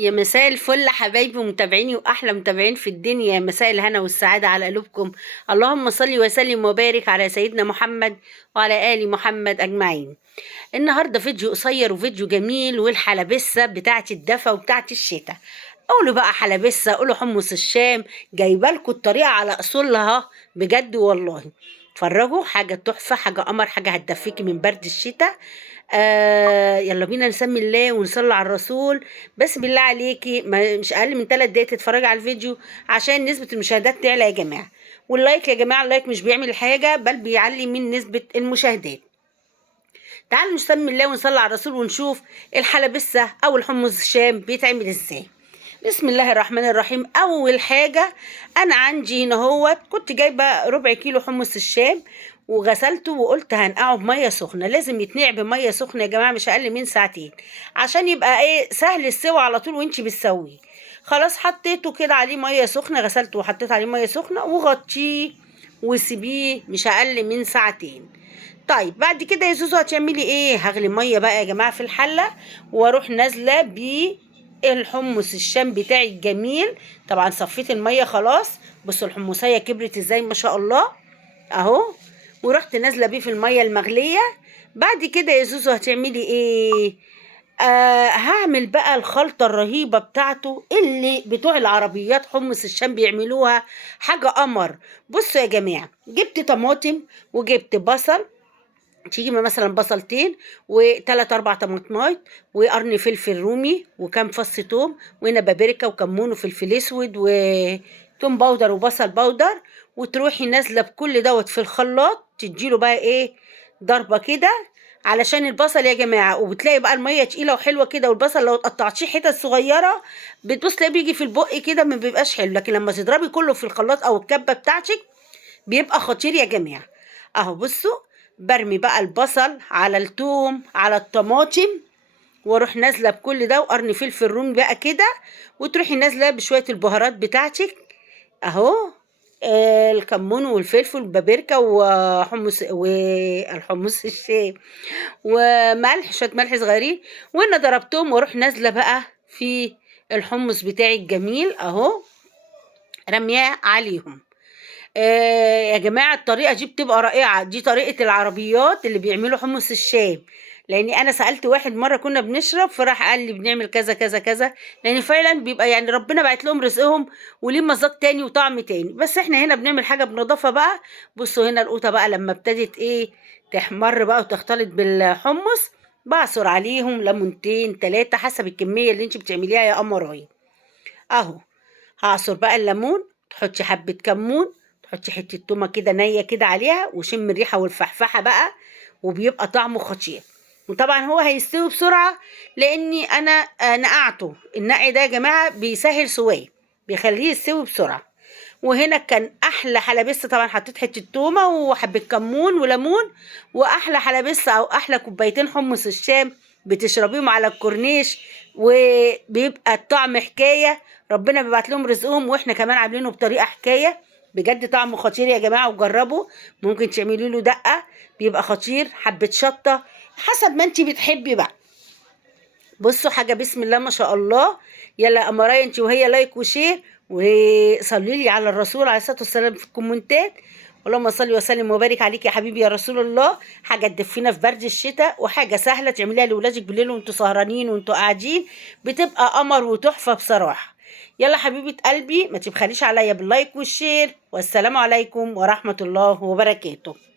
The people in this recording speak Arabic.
يا مساء الفل حبايبي ومتابعيني واحلى متابعين في الدنيا، يا مساء الهنا والسعاده على قلوبكم. اللهم صل وسلم وبارك على سيدنا محمد وعلى ال محمد اجمعين. النهارده فيديو قصير وفيديو جميل، والحلبسه بتاعه الدفا وبتاعه الشتاء. قولوا بقى حلبسه، قولوا حمص الشام، جايبه لكم الطريقه على اصولها بجد والله. اتفرجوا، حاجه تحفه، حاجه قمر، حاجه هتدفيكي من برد الشتاء. يلا بينا نسمي الله ونصلي على الرسول. بس بالله عليكي مش اقل من 3 دقايق تتفرجي على الفيديو عشان نسبة المشاهدات تعلى يا جماعة. واللايك يا جماعة، اللايك مش بيعمل حاجة بل بيعلي من نسبة المشاهدات. تعالوا نسمي الله ونصلي على الرسول ونشوف الحلبسة او الحمص الشام بيتعمل ازاي. بسم الله الرحمن الرحيم. اول حاجة انا عندي هنا هو كنت جايبة ربع كيلو حمص الشام وغسلته وقلت هنقعه بميه سخنه. لازم يتنقع بميه سخنه يا جماعه، مش اقل من ساعتين عشان يبقى سهل السوى على طول وانتي بتسويه. خلاص حطيته كده عليه ميه سخنه، غسلته وحطيت عليه ميه سخنه وغطيه وسيبيه مش اقل من ساعتين. طيب بعد كده يا زوزو هتعملي ايه؟ هغلي ميه بقى يا جماعه في الحله واروح نازله بالحمص الشام بتاعي الجميل. طبعا صفيت الميه خلاص. بصوا الحمصيه كبرت ازاي ما شاء الله اهو. ورحت نازله بيه في الميه المغليه. بعد كده يا زوزو هتعملي ايه؟ هعمل بقى الخلطه الرهيبه بتاعته اللي بتوع العربيات حمص الشام بيعملوها، حاجه قمر. بصوا يا جماعه، جبت طماطم وجبت بصل، تيجي مثلا بصلتين وثلاث اربع طماطمات وقرن فلفل رومي وكام فص توم وهنا بابريكا وكمون وفلفل اسود وتوم باودر وبصل باودر. وتروحي نازله بكل دوت في الخلاط، تديله بقى ضربه كده علشان البصل يا جماعه. وبتلاقي بقى الميه تقيله وحلوه كده، والبصل لو قطعتيه حتت صغيره بتبص تلاقيه بيجي في البق كده ما بيبقاش حلو، لكن لما تضربي كله في الخلاط او الكبه بتاعتك بيبقى خطير يا جماعه. اهو بصوا، برمي بقى البصل على الثوم على الطماطم واروح نازله بكل ده وقرن فلفل رومي بقى كده، وتروحي نازله بشويه البهارات بتاعتك اهو. الكمون والفلفل والبابريكا والحمص الشام وملح، شويه ملح صغيرين، وانا ضربتهم واروح نازله بقى في الحمص بتاعي الجميل اهو، رمياه عليهم. يا جماعة الطريقة دي بتبقى رائعة، دي طريقة العربيات اللي بيعملوا حمص الشام. لاني انا سألت واحد مرة كنا بنشرب فراح قال لي بنعمل كذا كذا كذا، لان فعلا بيبقى يعني ربنا بعت لهم رزقهم وليه مذاق تاني وطعم تاني. بس احنا هنا بنعمل حاجة بنضافة بقى. بصوا هنا القوطة بقى لما ابتدت تحمر بقى وتختلط بالحمص، بعصر عليهم ليمونتين 3 حسب الكمية اللي انت بتعمليها يا قمرايه اهو. هعصر بقى الليمون، تحطي حبة كمون، تحطي حتة تومة كده نية كده عليها وشم الريحة والفحفحة بقى، وبيبقى طعمه خطير. وطبعا هو هيستوي بسرعة لاني انا نقعته. النقع ده يا جماعة بيسهل سواه، بيخليه يستوي بسرعة. وهنا كان احلى حلبسه، طبعا حطيت حته تومه وحبه كمون وليمون، واحلى حلبسه او احلى كوبايتين حمص الشام بتشربيهم على الكورنيش وبيبقى الطعم حكايه. ربنا بيبعت لهم رزقهم واحنا كمان عاملينه بطريقه حكايه. بجد طعمه خطير يا جماعه وجربوا. ممكن تعملي له دقه بيبقى خطير، حبه شطه حسب ما انت بتحبي بقى. بصوا حاجه بسم الله ما شاء الله. يلا يا قمرايه انت وهي لايك وشير وصلي لي على الرسول عليه الصلاه والسلام في الكومنتات. اللهم صل وسلم وبارك عليك يا حبيبي يا رسول الله. حاجه تدفينا في برد الشتاء وحاجه سهله تعمليها لاولادك بالليل وانتوا سهرانين وانتوا قاعدين، بتبقى قمر وتحفه بصراحه. يلا حبيبه قلبي ما تبخليش عليا باللايك والشير، والسلام عليكم ورحمه الله وبركاته.